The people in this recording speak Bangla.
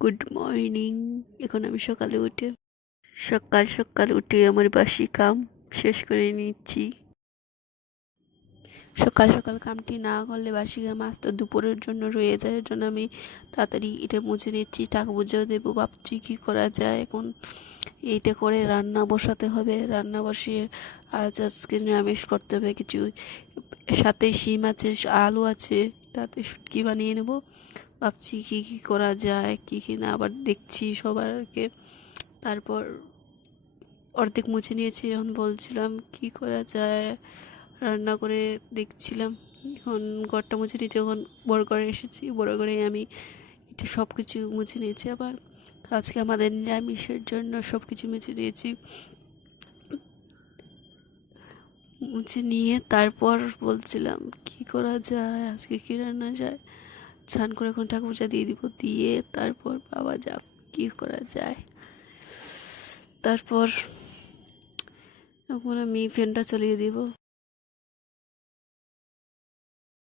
Good morning. এখন আমি সকাল সকাল উঠে আমার বাসি কাম শেষ করে নিচ্ছি। সকাল সকাল কামটি না করলে বাসি কাম আজ তো দুপুরের জন্য রয়ে যায়, এর জন্য আমি তাড়াতাড়ি এটা মুছে নিচ্ছি। টাকা বুঝেও দেবো, ভাবছি কী করা যায়। এখন এইটা করে রান্না বসাতে হবে, রান্না বসিয়ে আজকে নিরামিষ করতে হবে কিছু। সাথে শিম আছে, আলু আছে, তাতে শুটকি বানিয়ে নেব। ভাবছি কী কী করা যায়, কী কী না, আবার দেখছি সবারকে। তারপর অর্ধেক মুছে নিয়েছি, এখন বলছিলাম কি করা যায়, রান্না করে দেখছিলাম। এখন ঘরটা মুছে নিয়েছি, এখন বড় ঘরে এসেছি, বড় ঘরে আমি এটা সব কিছু মুছে নিয়েছি। আবার আজকে আমাদের নিরামিষের জন্য সব কিছু মুছে নিয়েছি। মুছে নিয়ে তারপর বলছিলাম কি করা যায়, আজকে কী রান্না যায়। স্নান করে এখন ঠাকুর পূজা দিয়ে দিব, দিয়ে তারপর বাবা যাক কী করা যায়। তারপর এখন আমি ফ্যানটা চালিয়ে দিব।